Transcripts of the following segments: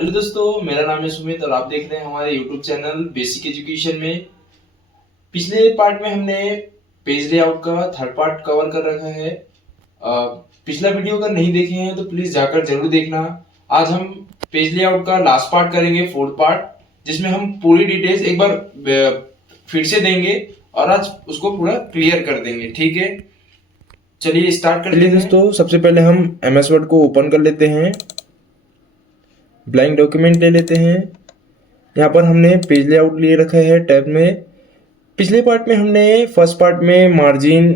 Hello दोस्तों, मेरा नाम है सुमित और आप देख रहे हैं हमारे यूट्यूब चैनल बेसिक एजुकेशन में। पिछले पार्ट में हमने पेज लेआउट का थर्ड पार्ट कवर कर रखा है। पिछला वीडियो अगर नहीं देखे हैं तो प्लीज जाकर जरूर देखना। आज हम पेज लेआउट का लास्ट पार्ट करेंगे, फोर्थ पार्ट, जिसमें हम पूरी डिटेल्स एक बार फिर से देंगे और आज उसको पूरा क्लियर कर देंगे। ठीक है, चलिए स्टार्ट करते हैं। दोस्तों, सबसे पहले हम MS वर्ड को ओपन कर लेते हैं, ब्लैंक डॉक्यूमेंट ले लेते हैं। यहाँ पर हमने पेज लेआउट लिए रखा है टैब में। पिछले पार्ट में हमने फर्स्ट पार्ट में मार्जिन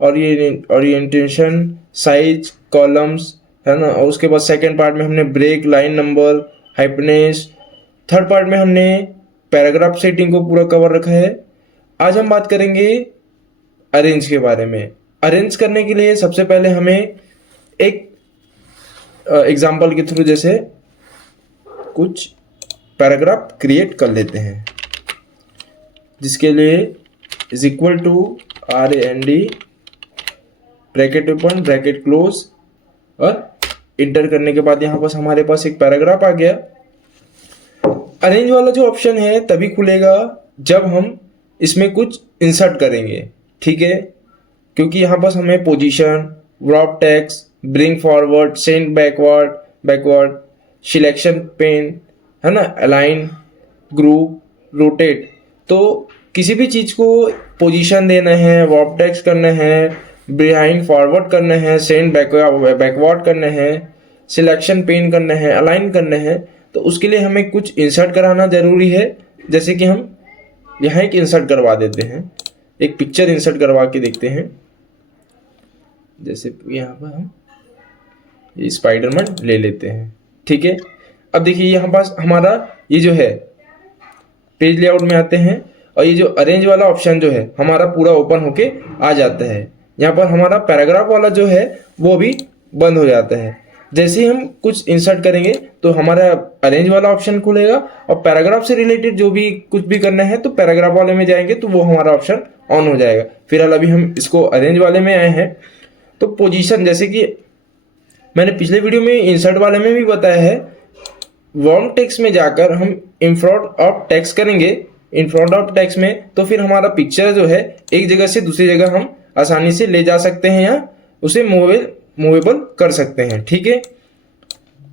और ये ओरिएंटेशन, साइज, कॉलम्स है ना, और उसके बाद सेकंड पार्ट में हमने break, line number, hyphens. Third part में हमने पैराग्राफ सेटिंग को पूरा कवर रखा है। आज हम बात करेंगे अरेंज के बारे में। अरेंज करने के लिए सबसे पहले हमें एक एग्जाम्पल के थ्रू जैसे कुछ पैराग्राफ क्रिएट कर लेते हैं, जिसके लिए is equal to RAND bracket open bracket close और इंटर करने के बाद यहाँ पर हमारे पास एक पैराग्राफ आ गया। अरेंज वाला जो ऑप्शन है तभी खुलेगा जब हम इसमें कुछ इंसर्ट करेंगे, ठीक है, क्योंकि यहाँ पर हमें position, drop text, bring forward, send backward, selection pen है ना, अलाइन, ग्रुप, रोटेट, तो किसी भी चीज़ को पोजीशन देना है, ड्रॉप टेक्स्ट करना है, बिहाइंड फॉरवर्ड करना है, सेंड बैकवर्ड करना है, सिलेक्शन पेन करना है, अलाइन करना है, तो उसके लिए हमें कुछ इंसर्ट कराना ज़रूरी है। जैसे कि हम यहाँ एक इंसर्ट करवा देते हैं, एक पिक्चर इंसर्ट करवा के देखते हैं। जैसे यहाँ पर हम ये स्पाइडरमैन ले लेते हैं, ठीक है। अब देखिए यहाँ पास हमारा ये जो है पेज लेआउट में आते हैं और ये जो अरेंज वाला ऑप्शन जो है हमारा पूरा ओपन होके आ जाता है। यहाँ पर हमारा पैराग्राफ वाला जो है वो भी बंद हो जाता है। जैसे ही हम कुछ इंसर्ट करेंगे तो हमारा अरेंज वाला ऑप्शन खुलेगा और पैराग्राफ से रिलेटेड जो भी कुछ भी करना है तो पैराग्राफ वाले में जाएंगे तो वो हमारा ऑप्शन ऑन हो जाएगा। फिलहाल अभी हम इसको अरेंज वाले में आए हैं। तो पोजीशन, जैसे कि मैंने पिछले वीडियो में इंसर्ट वाले में भी बताया है, वार्म टेक्स्ट में जाकर हम इन फ्रंट ऑफ टेक्स्ट करेंगे, इन फ्रंट ऑफ टेक्स्ट में, तो फिर हमारा पिक्चर जो है एक जगह से दूसरी जगह हम आसानी से ले जा सकते हैं या उसे मूवेबल कर सकते हैं, ठीक है।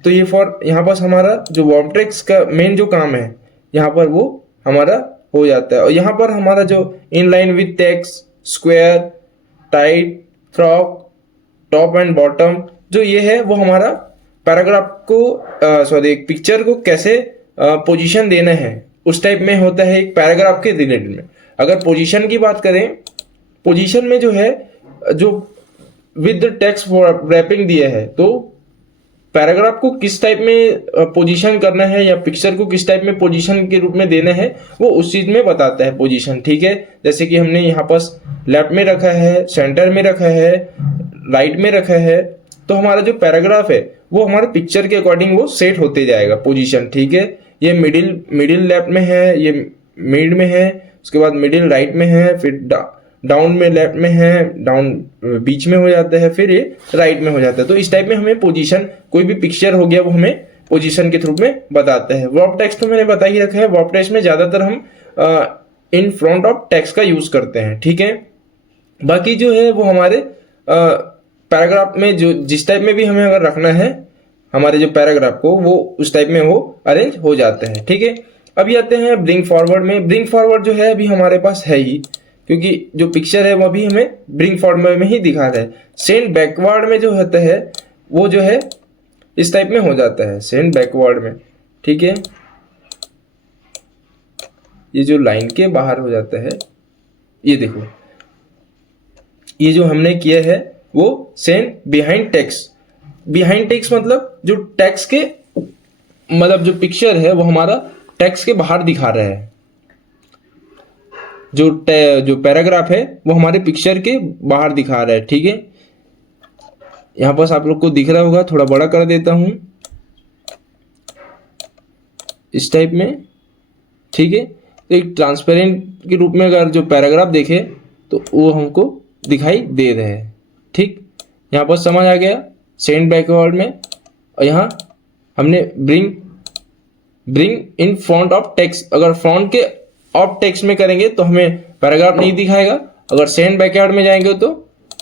तो ये यहाँ पर हमारा जो वार्म टेक्स्ट का मेन जो काम है यहाँ पर वो हमारा हो जाता है। और यहाँ पर हमारा जो in line with text, square, tight, frock, top and bottom, जो ये है वो हमारा पैराग्राफ को एक पिक्चर को कैसे पोजीशन देना है उस टाइप में होता है एक पैराग्राफ के रिलेटेड में। अगर पोजीशन की बात करें, पोजीशन में जो है जो विद टेक्स्ट रैपिंग दिया है, तो पैराग्राफ को किस टाइप में पोजीशन करना है या पिक्चर को किस टाइप में पोजीशन के रूप में देना है वो उस चीज में बताता है पोजीशन, ठीक है। जैसे कि हमने यहाँ पर लेफ्ट में रखा है, सेंटर में रखा है, राइट में रखा है, तो हमारा जो पैराग्राफ है वो हमारे पिक्चर के अकॉर्डिंग वो सेट होते जाएगा पोजीशन, ठीक है। ये मिडिल लेफ्ट में है, ये मिड में है, उसके बाद मिडिल राइट में है, फिर डाउन में लेफ्ट में है, डाउन बीच में हो जाता है, फिर ये राइट में हो जाता है। तो इस टाइप में हमें पोजीशन, कोई भी पिक्चर हो गया वो हमें पोजीशन के थ्रू में बताता है। वर्ब टेक्स्ट तो मैंने बता ही रखा है, वर्ब टेक्स्ट में ज्यादातर हम इन फ्रंट ऑफ टेक्स्ट का यूज करते हैं, ठीक है। बाकी जो है वो हमारे पैराग्राफ में जो जिस टाइप में भी हमें अगर रखना है हमारे जो पैराग्राफ को, वो उस टाइप में वो अरेंज हो जाते हैं, ठीक है। अभी आते हैं ब्रिंग फॉरवर्ड में। ब्रिंग फॉरवर्ड जो है अभी हमारे पास है ही, क्योंकि जो पिक्चर है वो भी हमें ब्रिंग फॉरवर्ड में ही दिखा रहा है। सेंड बैकवर्ड में जो होता है वो जो है इस टाइप में हो जाता है, सेंड बैकवर्ड में, ठीक है। ये जो लाइन के बाहर हो जाता है, ये देखो, ये जो हमने किया है वो send behind text. Behind text मतलब जो टेक्स्ट के, मतलब जो पिक्चर है वो हमारा टेक्स्ट के बाहर दिखा रहा है। जो पैराग्राफ है वो हमारे पिक्चर के बाहर दिखा रहा है, ठीक है। यहां पर आप लोग को दिख रहा होगा, थोड़ा बड़ा कर देता हूं इस टाइप में, ठीक है। तो एक ट्रांसपेरेंट के रूप में अगर जो पैराग्राफ देखे तो वो हमको दिखाई दे रहे हैं, ठीक। यहाँ पर समझ आ गया सेंड बैकवर्ड में। और यहाँ हमने bring bring in front of text, अगर फ्रंट के ऑफ टेक्स्ट में करेंगे तो हमें पैराग्राफ नहीं दिखाएगा, अगर सेंड बैकयार्ड में जाएंगे तो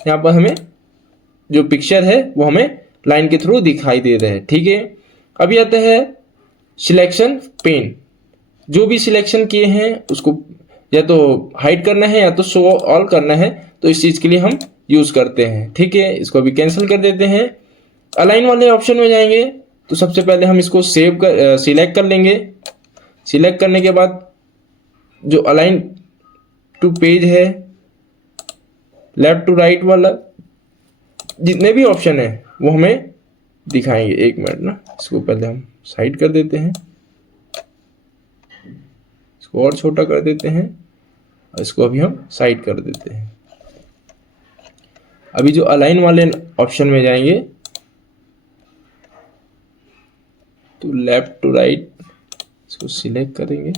यहाँ पर हमें जो पिक्चर है वो हमें लाइन के थ्रू दिखाई दे रहे हैं। ठीक है, अभी आते हैं सिलेक्शन पेन। जो भी सिलेक्शन किए हैं उसको या तो हाइड करना है या तो शो ऑल करना है, तो इस चीज के लिए हम यूज करते हैं। ठीक है, इसको अभी कैंसिल कर देते हैं। अलाइन वाले ऑप्शन में जाएंगे तो सबसे पहले हम इसको सिलेक्ट कर लेंगे। सिलेक्ट करने के बाद जो अलाइन टू पेज है, लेफ्ट टू राइट वाला जितने भी ऑप्शन है वो हमें दिखाएंगे। एक मिनट ना, इसको पहले हम साइड कर देते हैं, इसको और छोटा कर देते हैं, और इसको अभी हम साइड कर देते हैं। अभी जो अलाइन वाले ऑप्शन में जाएंगे तो लेफ्ट टू राइट इसको सिलेक्ट करेंगे।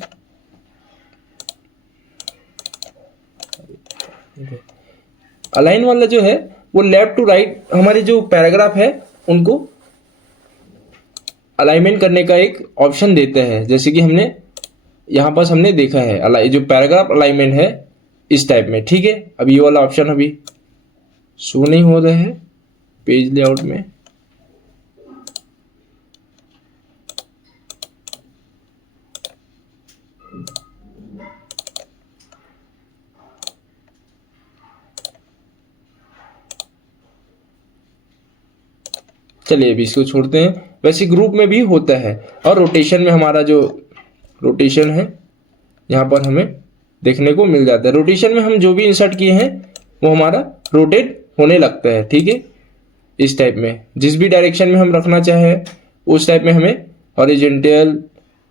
अलाइन वाला जो है वो लेफ्ट टू राइट हमारे जो पैराग्राफ है उनको अलाइनमेंट करने का एक ऑप्शन देता है, जैसे कि हमने यहाँ पर हमने देखा है जो पैराग्राफ अलाइनमेंट है इस टाइप में। ठीक है, अब ये वाला ऑप्शन अभी शो नहीं हो रहा है पेज लेआउट में। चलिए अभी इसको छोड़ते हैं। वैसे ग्रुप में भी होता है, और रोटेशन में हमारा जो रोटेशन है यहाँ पर हमें देखने को मिल जाता है। रोटेशन में हम जो भी इंसर्ट किए हैं वो हमारा रोटेट होने लगता है। ठीक है, इस टाइप में जिस भी डायरेक्शन में हम रखना चाहे उस टाइप में हमें horizontal,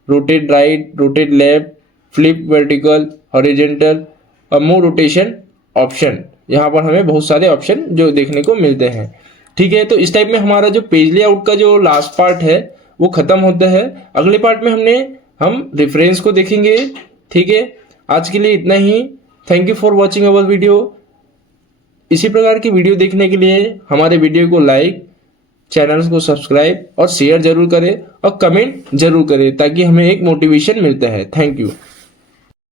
rotate right, rotate left, flip vertical, horizontal और मूव रोटेशन ऑप्शन, यहाँ पर हमें बहुत सारे ऑप्शन जो देखने को मिलते हैं। ठीक है, तो इस टाइप में हमारा जो पेज लेआउट का जो लास्ट पार्ट है वो खत्म होता है। अगले पार्ट में हम रेफरेंस को देखेंगे। ठीक है, आज के लिए इतना ही। Thank you for watching our video. इसी प्रकार की वीडियो देखने के लिए हमारे वीडियो को लाइक, चैनल को सब्सक्राइब और शेयर जरूर करें और कमेंट जरूर करें, ताकि हमें एक मोटिवेशन मिलता है। Thank you.